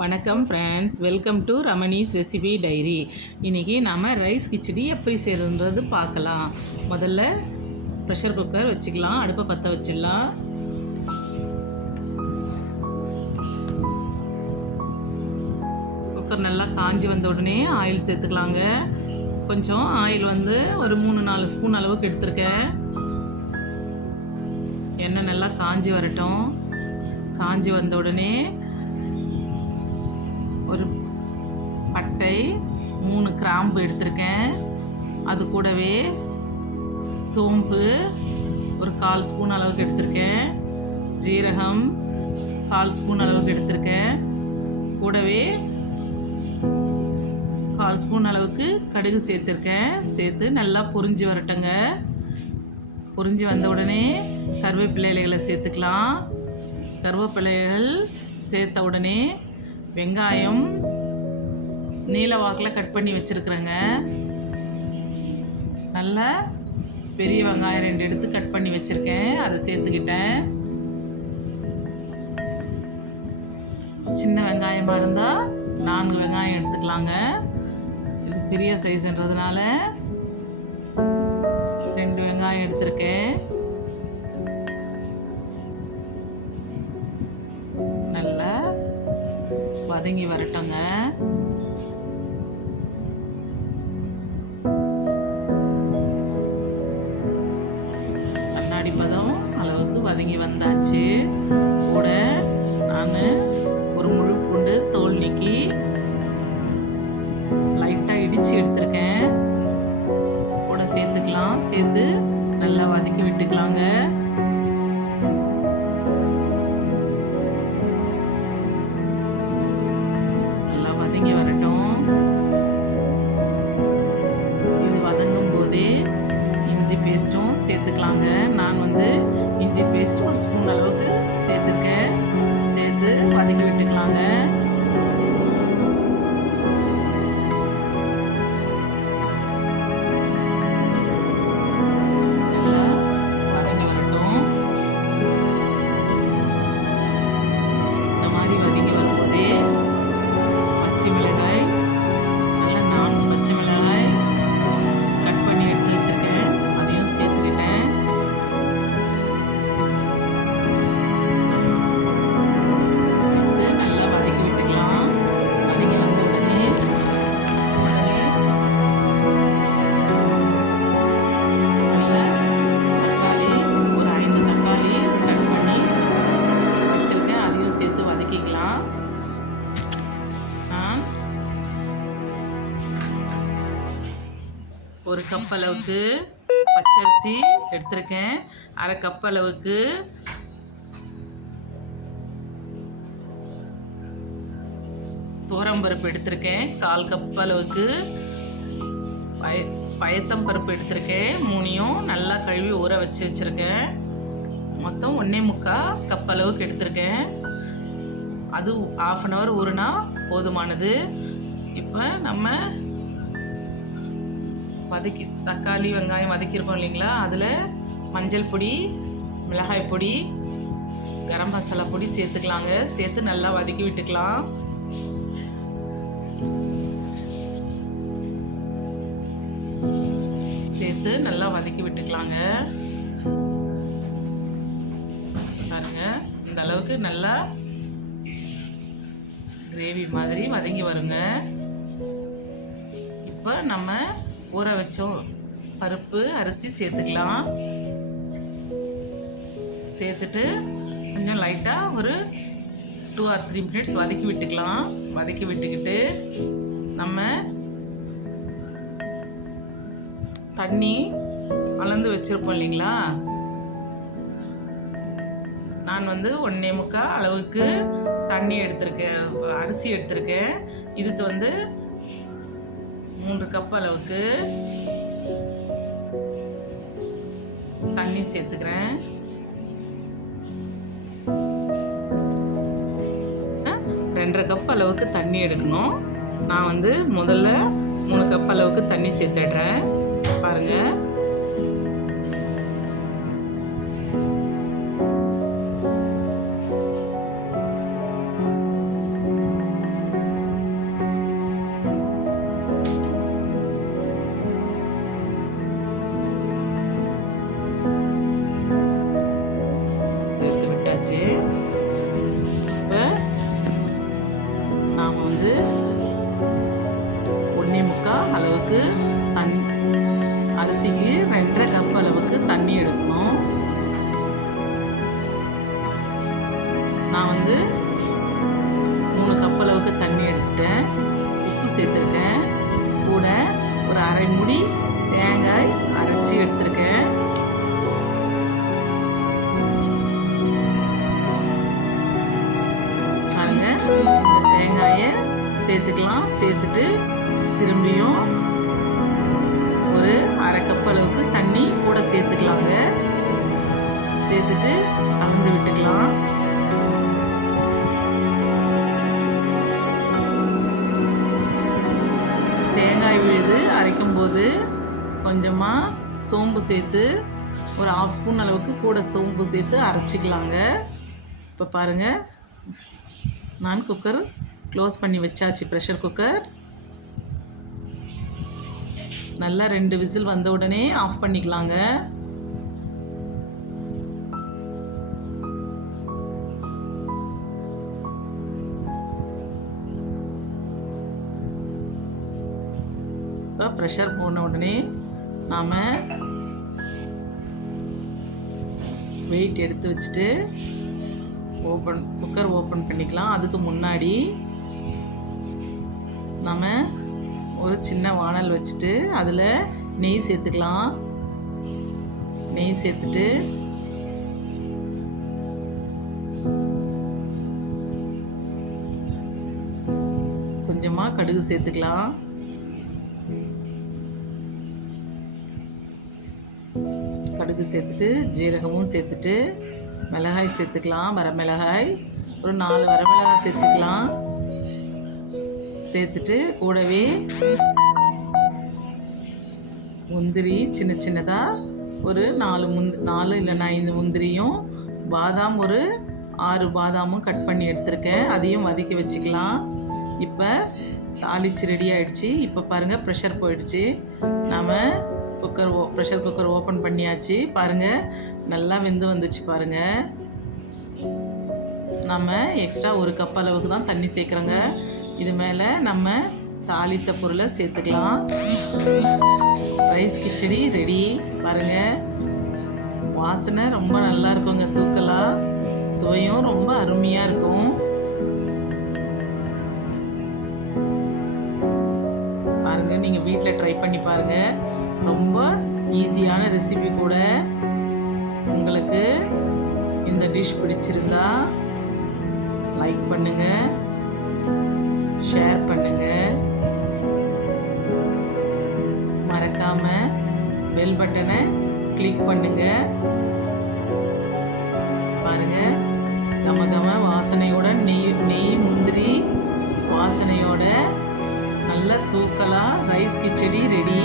வணக்கம் friends, welcome to Ramani's recipe diary. இன்றைக்கி நாம் ரைஸ் கிச்சடி எப்படி செய்கிறதுன்றது பார்க்கலாம். முதல்ல ப்ரெஷர் குக்கர் வச்சுக்கலாம், அடுப்பை பற்ற வச்சிடலாம். குக்கர் நல்லா காஞ்சி வந்த உடனே ஆயில் சேர்த்துக்கலாங்க. கொஞ்சம் ஆயில் வந்து ஒரு 3-4 ஸ்பூன் அளவுக்கு எடுத்திருக்கேன். எண்ணெய் நல்லா காஞ்சி வரட்டும். காஞ்சி வந்த உடனே ஒரு பட்டை 3 கிராம்பு எடுத்திருக்கேன். அது கூடவே சோம்பு ஒரு 1/4 ஸ்பூன் அளவுக்கு எடுத்திருக்கேன். ஜீரகம் 1/4 ஸ்பூன் அளவுக்கு எடுத்திருக்கேன். கூடவே 1/4 ஸ்பூன் அளவுக்கு கடுகு சேர்த்துருக்கேன். சேர்த்து நல்லா பொரிஞ்சு வரட்டுங்க. பொரிஞ்சு வந்த உடனே கருவேப்பிலை இலைகளை சேர்த்துக்கலாம். கருவேப்பிலைகள் சேர்த்த உடனே வெங்காயம் நீல வாக்கில் கட் பண்ணி வச்சுருக்குறேங்க. நல்லா பெரிய வெங்காயம் 2 எடுத்து கட் பண்ணி வச்சுருக்கேன். அதை சேர்த்துக்கிட்டேன். சின்ன வெங்காயமாக இருந்தால் 4 வெங்காயம் எடுத்துக்கலாங்க. இது பெரிய சைஸ்ன்றதுனால 2 வெங்காயம் எடுத்திருக்கேன். நல்லா வதங்கி வரட்டுங்க. கண்ணாடி பதம் அளவுக்கு வதங்கி வந்தாச்சு. கூட நான் ஒரு முழு பூண்டு தோல் நீக்கி லைட்டாக இடித்து எடுத்திருக்கேன். கூட சேர்த்துக்கலாம். சேர்த்து நல்லா வதக்கி விட்டுக்கலாங்க. வதங்கி வரட்டும். இது வதங்கும் போதே இஞ்சி பேஸ்ட்டும் சேர்த்துக்கலாங்க. நான் வந்து இஞ்சி பேஸ்ட் 1 ஸ்பூன் அளவுக்கு சேர்த்துருக்கேன். சேர்த்து வதக்கி விட்டுக்கலாங்க. நல்லா வதங்கி வரட்டும். இந்த மாதிரி வதங்கி வரும்போதே பச்சை மிளகாய், நல்லா 4 பச்சை மிளகாய் கட் பண்ணி எடுத்து வச்சுருக்கேன். அதையும் சேர்த்துக்கிட்டேன். சேர்த்து நல்லா வதக்கி விட்டுக்கலாம். வதக்கி வந்த உடனே நல்ல தக்காளி ஒரு 5 தக்காளி கட் பண்ணி வச்சுருக்கேன். அதையும் சேர்த்து வதக்கிக்கலாம். ஒரு கப் அளவுக்கு பச்சரிசி எடுத்திருக்கேன். 1/2 கப் அளவுக்கு துவரம்பருப்பு எடுத்திருக்கேன். 1/4 கப் அளவுக்கு பயத்தம் பருப்பு எடுத்திருக்கேன். 3யும் நல்லா கழுவி ஊற வச்சு வச்சுருக்கேன். மொத்தம் 1.25 கப் அளவுக்கு எடுத்திருக்கேன். அது 1/2 hour ஊறுனா போதுமானது. இப்போ நம்ம தக்காளி வெங்காயம் வதக்கியிருக்கோம் இல்லைங்களா, அதில் மஞ்சள் பொடி, மிளகாய் பொடி, கரம் மசாலா பொடி சேர்த்துக்கலாங்க. சேர்த்து நல்லா வதக்கி விட்டுக்கலாம். சேர்த்து நல்லா வதக்கி விட்டுக்கலாங்க. பாருங்க, இந்த அளவுக்கு நல்லா கிரேவி மாதிரி வதங்கி வருங்க. இப்போ நம்ம ஊற வச்சோம் பருப்பு அரிசி சேர்த்துக்கலாம். சேர்த்துட்டு கொஞ்சம் லைட்டாக ஒரு 2 or 3 minutes வதக்கி விட்டுக்கலாம். வதக்கி விட்டுக்கிட்டு நம்ம தண்ணி அளந்து வச்சுருப்போம் இல்லைங்களா, நான் வந்து 1.25 அளவுக்கு தண்ணி எடுத்திருக்கேன், அரிசி எடுத்திருக்கேன். இதுக்கு வந்து 3 கப் அளவுக்கு தண்ணி சேர்த்துக்கிறேன். 2.5 கப் அளவுக்கு தண்ணி எடுக்கணும். நான் வந்து முதல்ல 3 கப் அளவுக்கு தண்ணி சேர்த்துடுறேன். பாருங்கள், வந்து 1.25 அளவுக்கு அரிசிக்கு 2.5 கப் அளவுக்கு தண்ணி எடுக்கணும். நான் வந்து 3 கப் அளவுக்கு தண்ணி எடுத்துட்டேன். உப்பு சேர்த்துருக்கேன். கூட ஒரு அரை முடி தேங்காய் அரைச்சி எடுத்துருக்கேன். பாருங்க, இந்த தேங்காயை சேர்த்துக்கலாம். சேர்த்துட்டு திரும்பியும் ஒரு அரை கப் அளவுக்கு தண்ணி கூட சேர்த்துக்கலாங்க. சேர்த்துட்டு கலந்து விட்டுக்கலாம். தேங்காய் விழுது அரைக்கும் போது கொஞ்சமாக சோம்பு சேர்த்து ஒரு 1/2 ஸ்பூன் அளவுக்கு கூட சோம்பு சேர்த்து அரைச்சிக்கலாங்க. இப்போ பாருங்கள், நான் குக்கர் க்ளோஸ் பண்ணி வச்சாச்சு. ப்ரெஷர் குக்கர் நல்லா 2 விசில் வந்த உடனே ஆஃப் பண்ணிக்கலாங்க. இப்போ ப்ரெஷர் போன உடனே நாம் வெயிட் எடுத்து வச்சுட்டு குக்கர் ஓப்பன் பண்ணிக்கலாம். அதுக்கு முன்னாடி நம்ம ஒரு சின்ன வானல் வச்சுட்டு அதில் நெய் சேர்த்துக்கலாம். நெய் சேர்த்துட்டு கொஞ்சமாக கடுகு சேர்த்துக்கலாம். கடுகு சேர்த்துட்டு ஜீரகமும் சேர்த்துட்டு மிளகாய் சேர்த்துக்கலாம். வரமிளகாய் ஒரு 4 வரமிளகாய் சேர்த்துக்கலாம். சேர்த்துட்டு கூடவே முந்திரி சின்ன சின்னதாக ஒரு 4 இல்லைன்னா 5 முந்திரியும் பாதாம் ஒரு 6 பாதாமும் கட் பண்ணி எடுத்துருக்கேன். அதையும் வதக்கி வச்சுக்கலாம். இப்போ தாளிச்சு ரெடி ஆகிடுச்சு. இப்போ பாருங்கள், ப்ரெஷர் போயிடுச்சு. நாம் ப்ரெஷர் குக்கர் ஓப்பன் பண்ணியாச்சு. பாருங்கள், நல்லா வெந்து வந்துச்சு. பாருங்கள், நம்ம எக்ஸ்ட்ரா 1 கப் அளவுக்கு தான் தண்ணி சேர்க்குறோங்க. இது மேலே நம்ம தாளித்த பொருளை சேர்த்துக்கலாம். Rice khichdi ready. பாருங்கள், வாசனை ரொம்ப நல்லா இருக்குங்க. தூக்கலாக சுவையும் ரொம்ப அருமையாக இருக்கும். பாருங்கள், நீங்கள் வீட்டில் ட்ரை பண்ணி பாருங்கள். ரொம்ப ஈஸியான ரெசிபி கூட. உங்களுக்கு இந்த டிஷ் பிடிச்சிருந்தா லைக் பண்ணுங்கள், ஷேர் பண்ணுங்கள், மறக்காமல் பெல் பட்டனை கிளிக் பண்ணுங்கள். பாருங்கள், கம வாசனையோட நெய் முந்திரி வாசனையோட நல்ல தூக்கலாக ரைஸ் கிச்சடி ரெடி.